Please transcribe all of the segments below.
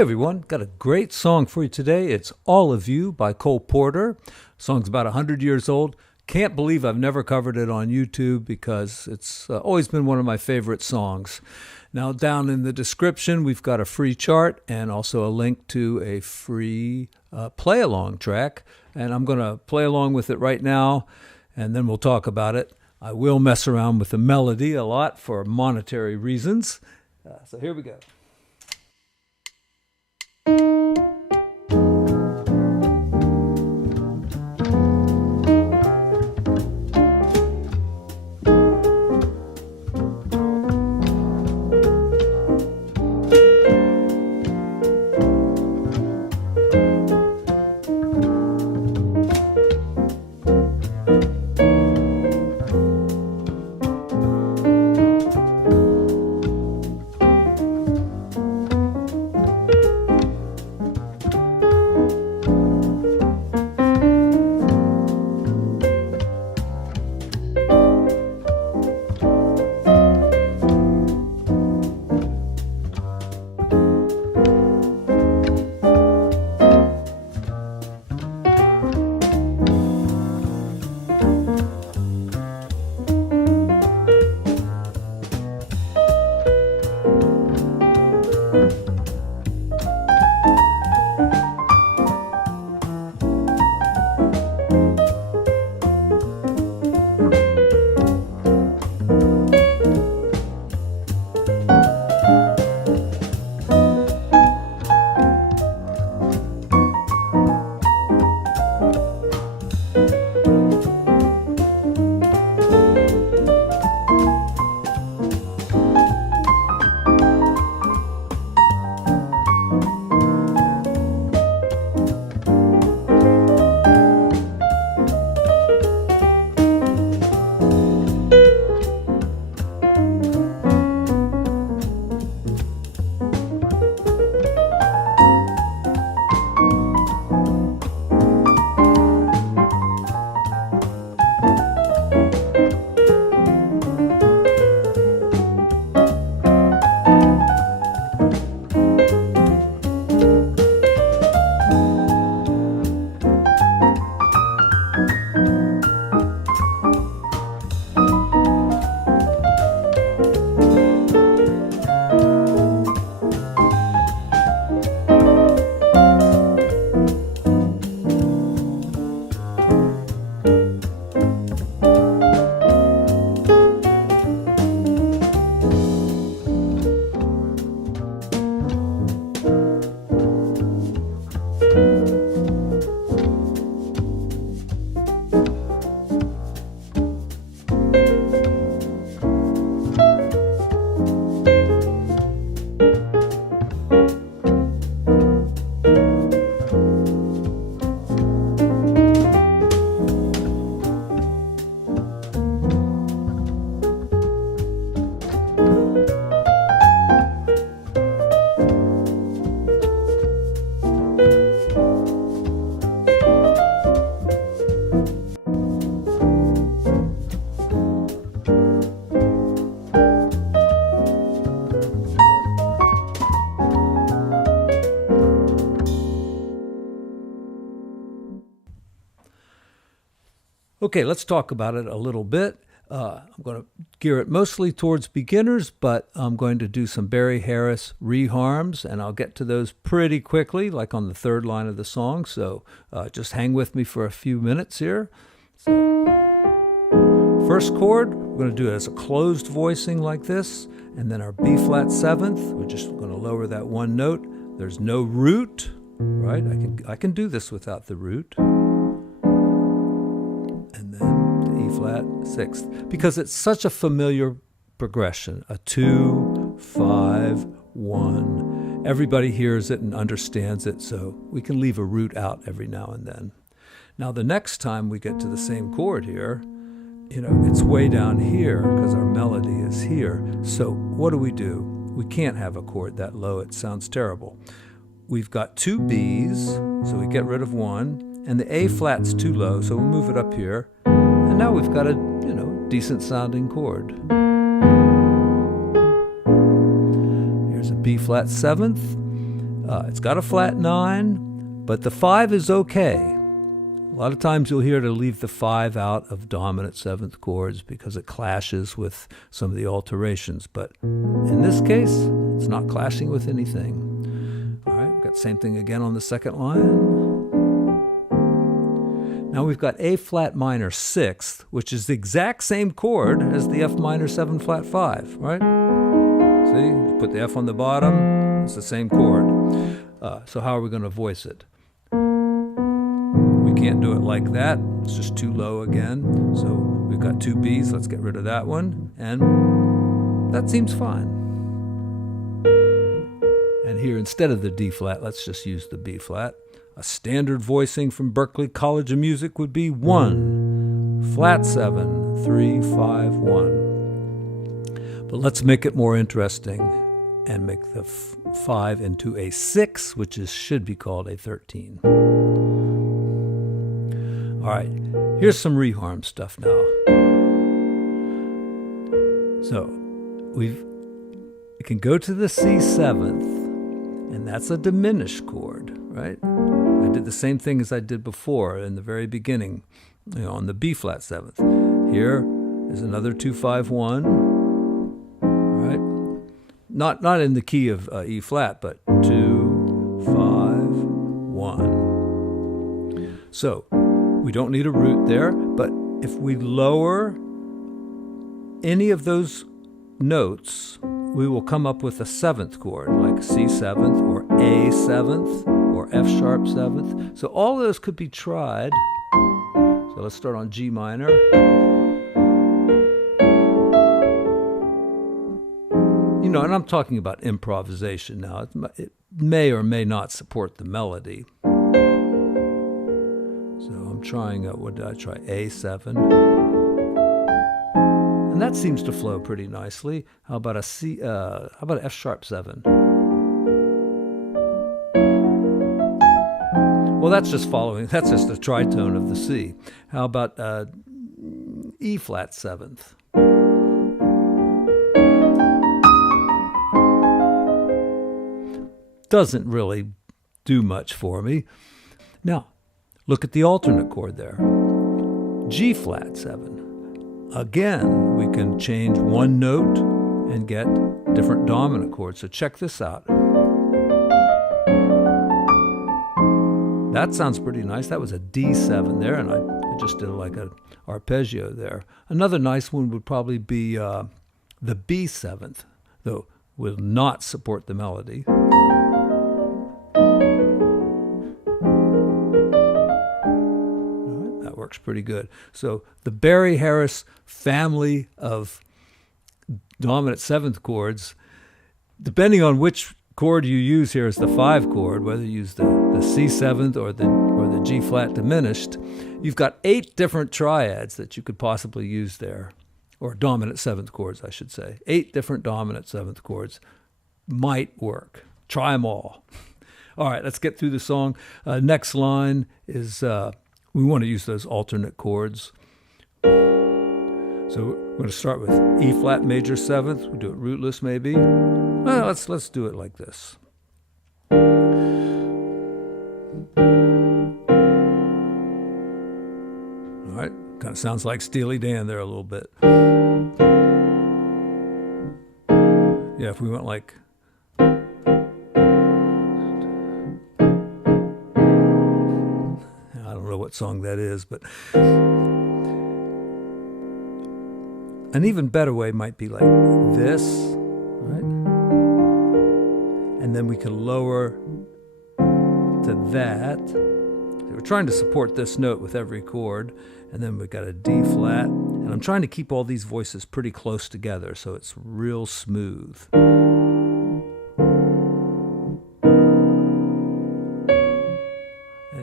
Hey everyone, got a great song for you today. It's All of You by Cole Porter. Song's about 100 years old. Can't believe I've never covered it on YouTube because it's always been one of my favorite songs. Now down in the description we've got a free chart and also a link to a free play-along track. And I'm going to play along with it right now and then we'll talk about it. I will mess around with the melody a lot for monetary reasons. So here we go. Okay, let's talk about it a little bit. I'm going to gear it mostly towards beginners, but I'm going to do some Barry Harris reharms, and I'll get to those pretty quickly, like on the third line of the song. So just hang with me for a few minutes here. So, first chord, we're going to do it as a closed voicing like this, and then our B flat seventh, we're just going to lower that one note. There's no root, right? I can do this without the root. And then the E flat sixth, because it's such a familiar progression, a 2, 5, 1. Everybody hears it and understands it, so we can leave a root out every now and then. Now the next time we get to the same chord here, it's way down here because our melody is here. So what do? We can't have a chord that low, it sounds terrible. We've got two B's, so we get rid of one, and the A flat's too low, so we'll move it up here. And now we've got a, decent sounding chord. Here's a B flat seventh. It's got a flat 9, but the 5 is okay. A lot of times you'll hear to leave the 5 out of dominant 7th chords because it clashes with some of the alterations. But in this case, it's not clashing with anything. All right, we've got the same thing again on the second line. Now we've got A flat minor 6th, which is the exact same chord as the F minor 7 flat 5, right? See, you put the F on the bottom, it's the same chord. So how are we going to voice it? We can't do it like that. It's just too low again. So we've got 2 Bs. Let's get rid of that one. And that seems fine. And here, instead of the D flat, let's just use the B flat. A standard voicing from Berklee College of Music would be 1, flat 7, 3, 5, 1. But let's make it more interesting and make the 5 into a 6, which should be called a 13. All right, here's some reharm stuff now. So we can go to the C7th, and that's a diminished chord, right? I did the same thing as I did before in the very beginning, on the B flat 7th. Here is another 2, 5, 1, right? Not in the key of E flat, but 2, 5, 1. So we don't need a root there, but if we lower any of those notes, we will come up with a 7th chord, like C 7th or A 7th or F sharp 7th. So all those could be tried. So let's start on G minor. And I'm talking about improvisation now. It may or may not support the melody. So I'm trying, what did I try? A7. And that seems to flow pretty nicely. How about a how about an F sharp 7? Well, that's just a tritone of the C. How about E flat 7th? Doesn't really do much for me. Now, look at the alternate chord there. G flat 7. Again, we can change one note and get different dominant chords. So check this out. That sounds pretty nice. That was a D7 there, and I just did like an arpeggio there. Another nice one would probably be the B7th, though will not support the melody. Works pretty good. So the Barry Harris family of dominant 7th chords, depending on which chord you use here as the 5 chord, whether you use the C7th or the G flat diminished, you've got 8 different triads that you could possibly use there, or dominant 7th chords, I should say. 8 different dominant 7th chords might work. Try them all. All right, let's get through the song. Next line is we want to use those alternate chords. So we're going to start with E flat major 7th. We'll do it rootless maybe. Well, let's do it like this. All right, kind of sounds like Steely Dan there a little bit. Yeah, if we went like... what song that is, but an even better way might be like this, right? And then we can lower to that. So we're trying to support this note with every chord, and then we've got a D flat, and I'm trying to keep all these voices pretty close together so it's real smooth.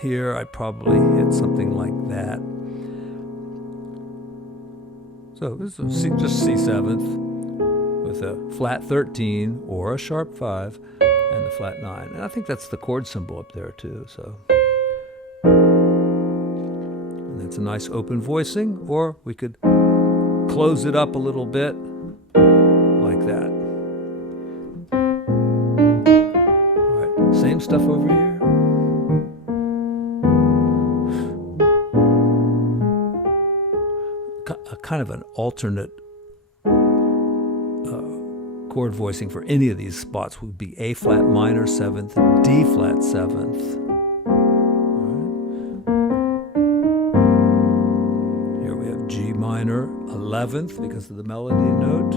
Here I probably hit something like that. So this is just C7th with a flat 13 or a sharp 5 and the flat 9. And I think that's the chord symbol up there too. So, and that's a nice open voicing, or we could close it up a little bit like that. All right, same same stuff over here. A kind of an alternate chord voicing for any of these spots would be A flat minor 7th, D flat 7th. Right. Here we have G minor 11th because of the melody note.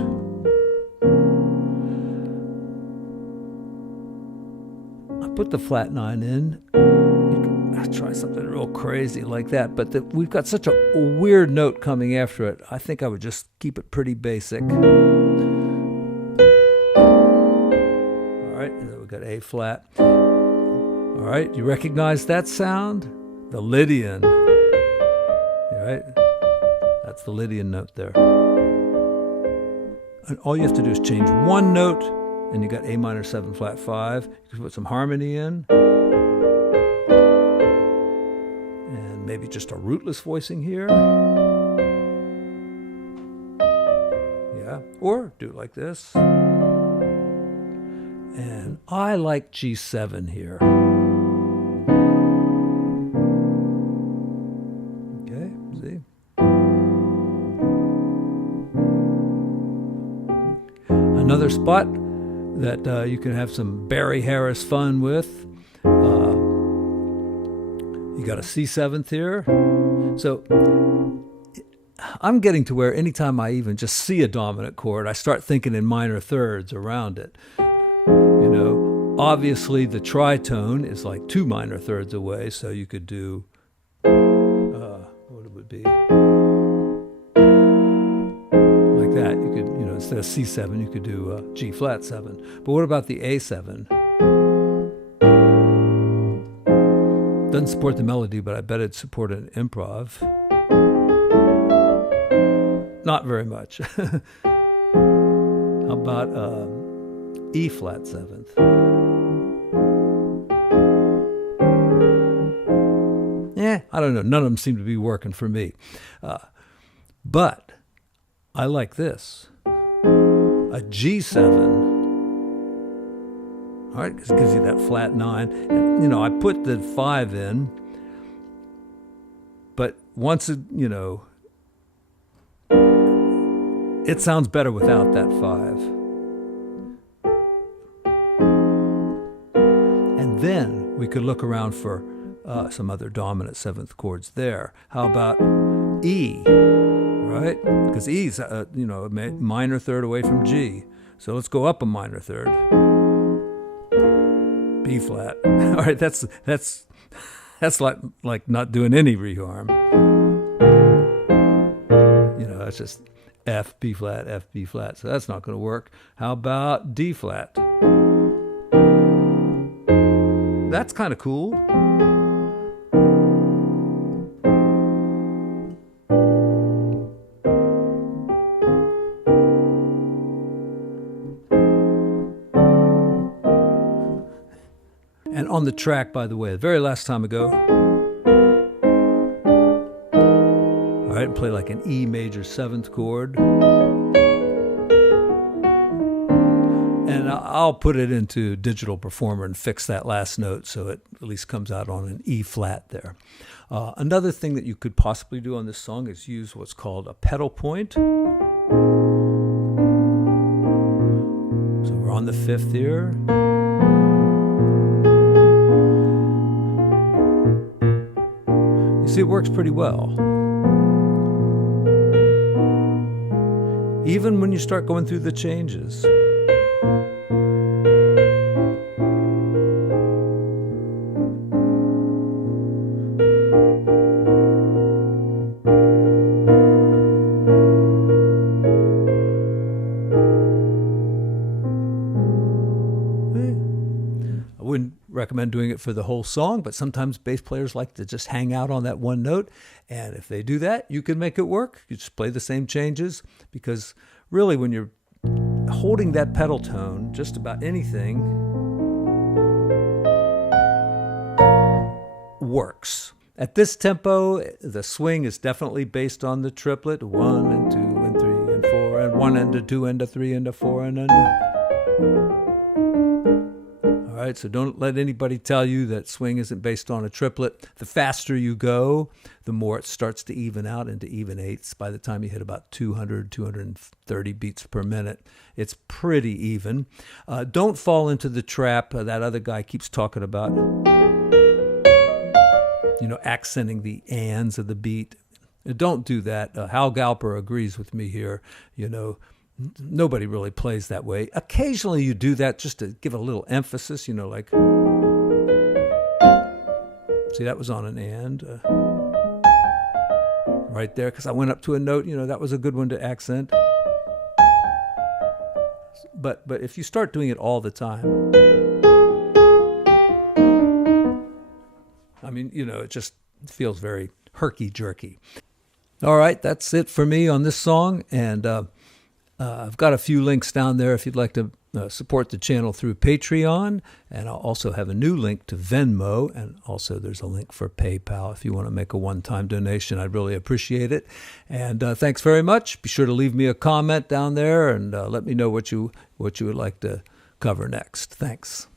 I put the flat 9 in. You can try something real crazy like that, but we've got such a weird note coming after it. I think I would just keep it pretty basic. Got A flat. All right, you recognize that sound? The Lydian. All right, that's the Lydian note there. And all you have to do is change one note, and you got A minor 7 flat 5. You can put some harmony in, and maybe just a rootless voicing here. Yeah, or do it like this. And I like G7 here. Okay, see? Another spot that you can have some Barry Harris fun with. You got a C7th here. So I'm getting to where anytime I even just see a dominant chord, I start thinking in minor thirds around it. You know, obviously the tritone is like 2 minor thirds away, so you could do, what it would be, like that. You could, you know, instead of C7, you could do G flat 7. But what about the A7? Doesn't support the melody, but I bet it'd support an improv. Not very much. How about E flat 7th. I don't know. None of them seem to be working for me. But I like this. A G7. All right, because it gives you that flat 9. And, you know, I put the 5 in, but once it, you know, it sounds better without that 5. Then we could look around for some other dominant 7th chords there. How about E, right? Because E's, you know, a minor third away from G. So let's go up a minor third. B flat. All right, that's like not doing any reharm. You know, that's just F, B flat, F, B flat. So that's not going to work. How about D flat? That's kind of cool. And on the track, by the way, the very last time ago, all right, play like an E major 7th chord. And I'll put it into Digital Performer and fix that last note so it at least comes out on an E flat there. Another thing that you could possibly do on this song is use what's called a pedal point. So we're on the 5th here. You see, it works pretty well. Even when you start going through the changes. Recommend doing it for the whole song, but sometimes bass players like to just hang out on that one note, and if they do that, you can make it work. You just play the same changes, because really when you're holding that pedal tone, just about anything works. At this tempo, the swing is definitely based on the triplet, 1 and 2 and 3 and 4 and 1 and a 2 and a 3 and a 4 and a... right? So don't let anybody tell you that swing isn't based on a triplet. The faster you go, the more it starts to even out into even eighths. By the time you hit about 200, 230 beats per minute, it's pretty even. Don't fall into the trap that other guy keeps talking about, accenting the ands of the beat. Don't do that. Hal Galper agrees with me here. Nobody really plays that way. Occasionally you do that just to give a little emphasis, like, see, that was on an and right there, because I went up to a note, that was a good one to accent. But if you start doing it all the time, it just feels very herky-jerky. All right, that's it for me on this song, and I've got a few links down there if you'd like to support the channel through Patreon, and I'll also have a new link to Venmo, and also there's a link for PayPal if you want to make a one-time donation. I'd really appreciate it. And thanks very much. Be sure to leave me a comment down there and let me know what you would like to cover next. Thanks.